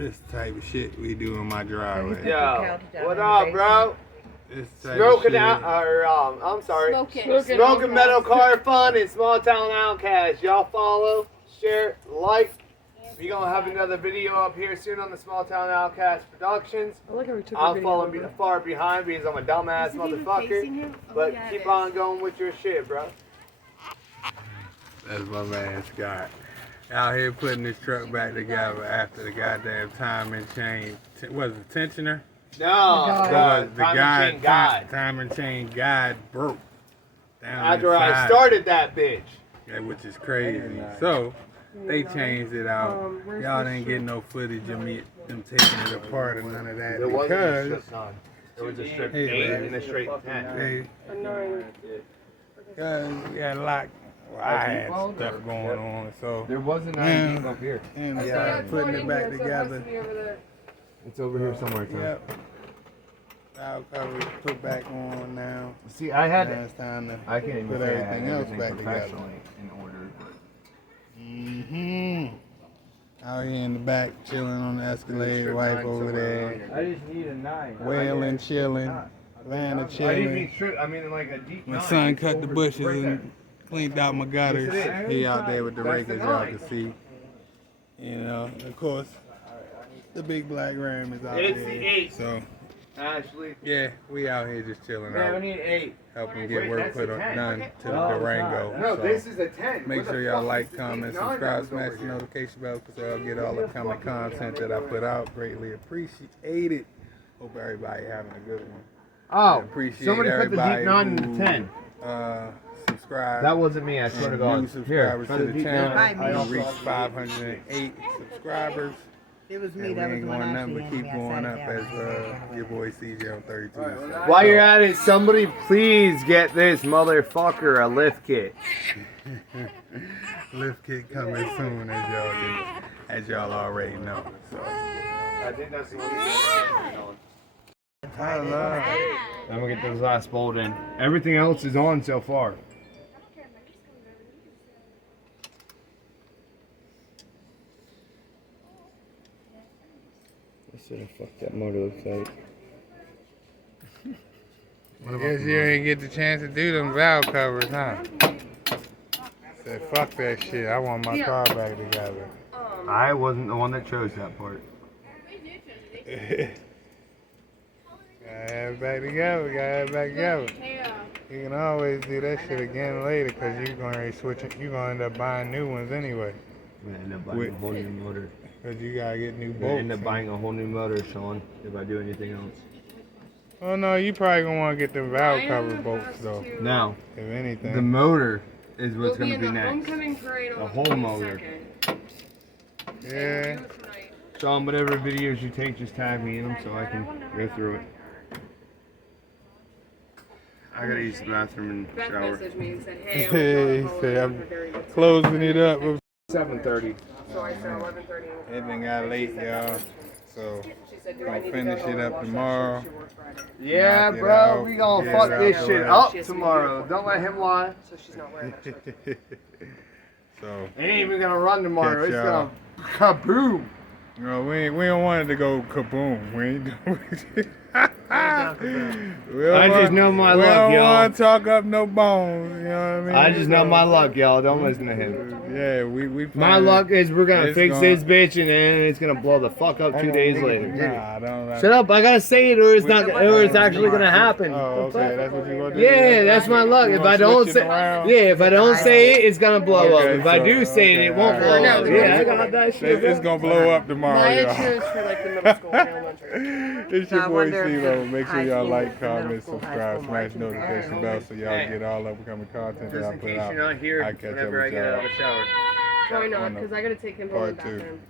This type of shit we do in my driveway. Yo, what up, bro? This type Smoking of out, I'm sorry. Smoking Metal Car Fun and Small Town Outcast. Y'all follow, share, like. We're gonna have another video up here soon on the Small Town Outcast Productions. I'm falling far behind because I'm a dumbass motherfucker. But keep on going with your shit, bro. That's my man Scott. Out here putting this truck back together after the goddamn time and chain. Was it tensioner? No, the time and chain guide broke. Down after inside. I started that bitch. Yeah, which is crazy. So they changed it out. Y'all didn't get no footage of me them taking it apart or none of that There wasn't a strip because none. There was a strip 8 and a straight 10. we had a lot. Well, I had stuff going on, so There wasn't any up here. and putting it back together. It's over here somewhere. Yep. Now cover put back on now. See, I had Now it's time to I can't even put say I everything had else everything back together. professionally in order, but Out here in the back, chilling on the Escalade, wife over there, I just need a 9. wailing, chilling, Atlanta I didn't chilling. mean strip. I mean like a deep. My 9. son It's cut the over bushes right there. and cleaned out my gutters. Yes, it is. He out there with the That's the rakers, y'all 9. can see. You know, and of course, the big black ram is out It's the there. 8. So, Ashley. yeah, we out here just chilling Man, we out, need 8. helping get Wait, work that's put the on 10. done to the No, it's Durango. not. No, So this is a 10. make What sure the y'all fuck like, is the comment, 8-9 subscribe, that was smash over the here? notification bell so y'all get all the coming content that I put out. Greatly appreciated. Hope everybody having a good one. Oh, Appreciate somebody put the everybody deep 9 who, in the 10. Subscribe. That wasn't me, I swear to and God. new subscribers Here, to put the deep channel. 9. We reached 508 subscribers. It was me. And we That was ain't the one going nothing but actually keep handed me. going I up sat it as down. your boy CJ on 32. While you're at it, somebody please get this motherfucker a lift kit. Lift kit coming soon, as y'all already know. So I think that's the one. I love it. I'm gonna get this last bolt in. Everything else is on so far. Let's see how fuck that motor looks like. I guess you ain't get the chance to do them valve covers, huh? Said fuck that shit. I want my car back together. I wasn't the one that chose that part. Gotta have it back together. Gotta have it back together. You can always do that shit again later because you're gonna switch it. You're gonna end up buying new ones anyway. I'm gonna end up buying a whole new motor. Cause you gotta get new I'm gonna bolts. end up buying a whole new motor, Sean, if I do anything else. Oh no, you probably gonna want to get the valve cover bolts though. Now, If anything. the motor is what's gonna be next. Homecoming parade The on whole the motor. 22nd. Yeah. Sean, whatever videos you take, just tag me in them so I can go through it. I gotta use the bathroom and Beth shower. messaged me and said, hey, Hey, I'm he not said I'm for very good closing it up. 7:30. So I said 11:30. Everything got late, y'all. So She said, do I'll I need to finish go it home up and wash that tomorrow. shirt? She works Friday. Yeah, Knock it bro, out, we gonna get fuck it this out the shit way. up She has to be tomorrow. here for Don't let him lie. So she's not wearing that shirt. So It ain't even gonna run tomorrow. Catch It's y'all. gonna kaboom. no, we don't want it to go kaboom. We ain't doing I just know my we luck, don't y'all. want to talk up no bones. You know what I mean? I just know my luck, y'all. Don't listen to him. Yeah, we My planning- luck is we're gonna it's fix gonna- this bitch and then it's gonna blow the fuck up 2 days later. Nah, don't. Shut up! I gotta say it, or it's not, or it's actually gonna happen. Oh, okay, that's what you gonna do. Yeah, that's my luck. You If gonna I don't switch it say, around? yeah, if I don't say it, it's gonna blow up. Okay, If I so- do say it, it won't okay, blow alright. up. Yeah, I got that shit. It's gonna blow up tomorrow, Maya y'all. chose for like the middle school and elementary. It's your I boy wonder if CeeLo. the Make sure high y'all school, like, the middle comment, school, high subscribe, school smash marching notification bell so y'all get all upcoming content that I put out. I catch up with y'all. Why not? Because I gotta take him home and Part two. bathroom.